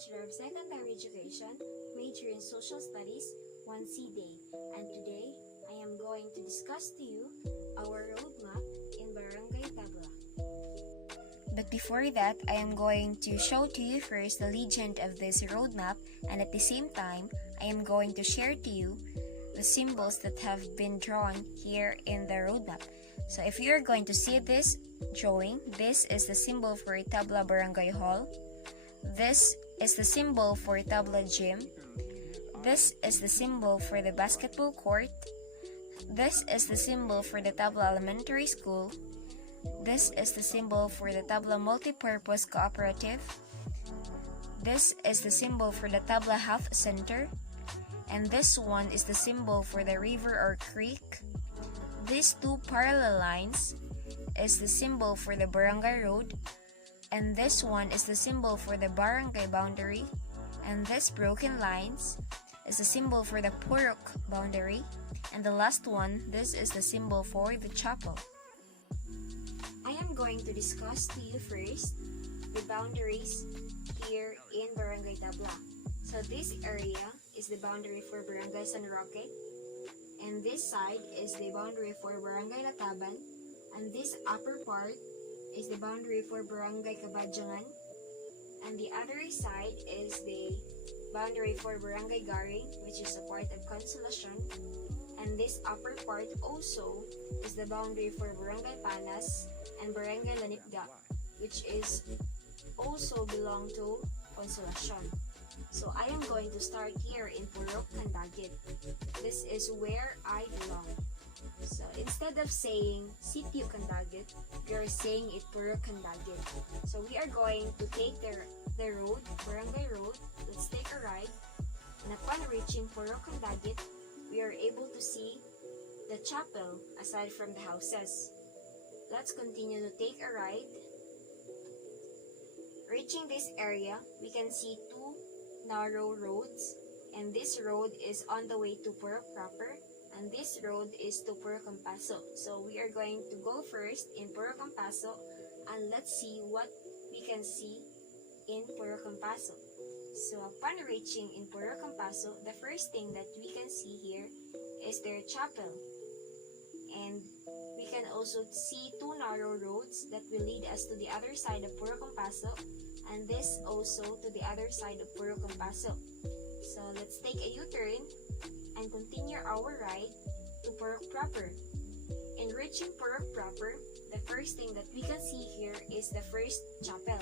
Bachelor of Secondary Education, major in Social Studies, 1C Day, and today I am going to discuss to you our roadmap in Barangay Tabla. But before that, I am going to show to you first the legend of this roadmap, and at the same time, I am going to share to you the symbols that have been drawn here in the roadmap. So if you are going to see this drawing, this is the symbol for Tabla Barangay Hall. This is the symbol for Tabla Gym. This is the symbol for the basketball court. This is the symbol for the Tabla Elementary School. This is the symbol for the Tabla Multipurpose Cooperative. This is the symbol for the Tabla Health Center. And this one is the symbol for the river or creek. These two parallel lines is the symbol for the barangay road. And this one is the symbol for the barangay boundary. And this broken lines is the symbol for the purok boundary. And the last one, this is the symbol for the chapel. I am going to discuss to you first the boundaries here in Barangay Tabla. So this area is the boundary for Barangay San Roque, and this side is the boundary for Barangay Lataban, and this upper part is the boundary for Barangay Kabadyangan, and the other side is the boundary for Barangay Garing, which is a part of Consolacion, and this upper part also is the boundary for Barangay Panas and Barangay Lanipga, which is also belong to Consolacion. So I am going to start here in Purok Candagit. This is where I belong. So instead of saying Sitio Candagit, we are saying it Purok Candagit. So we are going to take the road, Barangay Road. Let's take a ride. And upon reaching Purok Candagit, we are able to see the chapel aside from the houses. Let's continue to take a ride. Reaching this area, we can see two narrow roads, and this road is on the way to Purok proper, and this road is to Purok Campaso. So we are going to go first in Purok Campaso, and let's see what we can see in Purok Campaso. So upon reaching in Purok Campaso, the first thing that we can see here is their chapel, and we can also see two narrow roads that will lead us to the other side of Purok Campaso, and this also to the other side of Purok Campaso. So let's take a U-turn and continue our ride to Purok proper. In reaching Purok proper, the first thing that we can see here is the first chapel.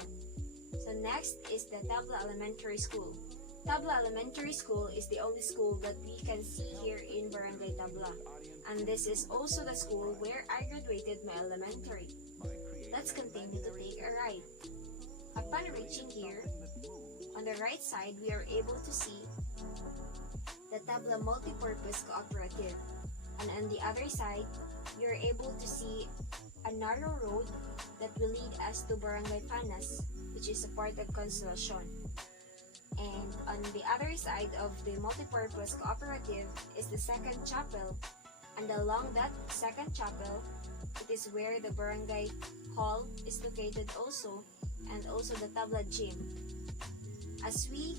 So next is the Tabla Elementary School. Tabla Elementary School is the only school that we can see here in Barangay Tabla. And this is also the school where I graduated my elementary. Let's continue to take a ride. Upon reaching here, on the right side, we are able to see the Tabla Multipurpose Cooperative. And on the other side, we are able to see a narrow road that will lead us to Barangay Panas, which is a part of Consolacion. And on the other side of the Multipurpose Cooperative is the second chapel. And along that second chapel, it is where the Barangay Hall is located also, and also the Tabla Gym. As we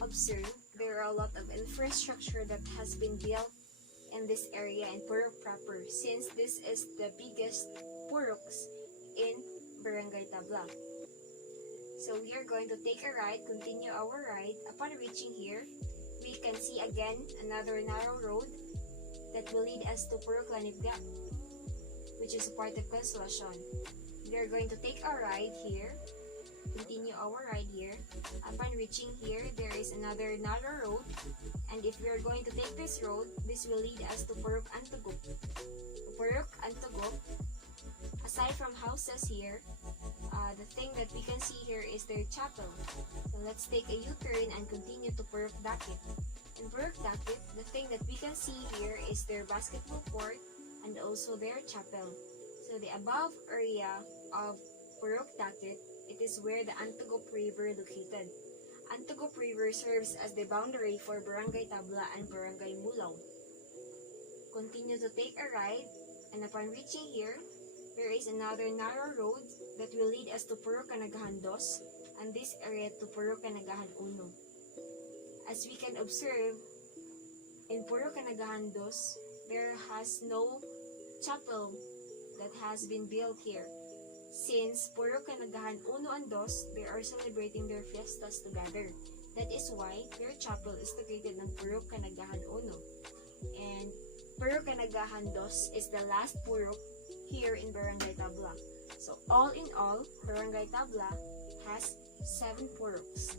observe, there are a lot of infrastructure that has been built in this area in Purok proper, since this is the biggest Puroks in Barangay Tabla. So we are going to take a ride, continue our ride. Upon reaching here, we can see again another narrow road that will lead us to Purok Lanipga, which is a part of Consolacion. We are going to take a ride here, continue our ride here. Upon reaching here, there is another narrow road, and if we are going to take this road, this will lead us to Purok Antugop. Purok Antugop, aside from houses here, the thing that we can see here is their chapel. So let's take a U-turn and continue to Purok Dakit. In Purok Dakit, the thing that we can see here is their basketball court and also their chapel. So the above area of Purok Dakit, it is where the Antugop River located. Antugop River serves as the boundary for Barangay Tabla and Barangay Mulong. Continue to take a ride, and upon reaching here, there is another narrow road that will lead us to Purok Canagahandos, and this area to Puro Kanagahan Uno. As we can observe, in Puro Kanagahan Dos, there has no chapel that has been built here. Since Puro Kanagahan Uno and Dos, they are celebrating their fiestas together. That is why their chapel is located in Puro Kanagahan Uno. And Puro Kanagahan Dos is the last purok here in Barangay Tabla. So all in all, Barangay Tabla has 7 puroks.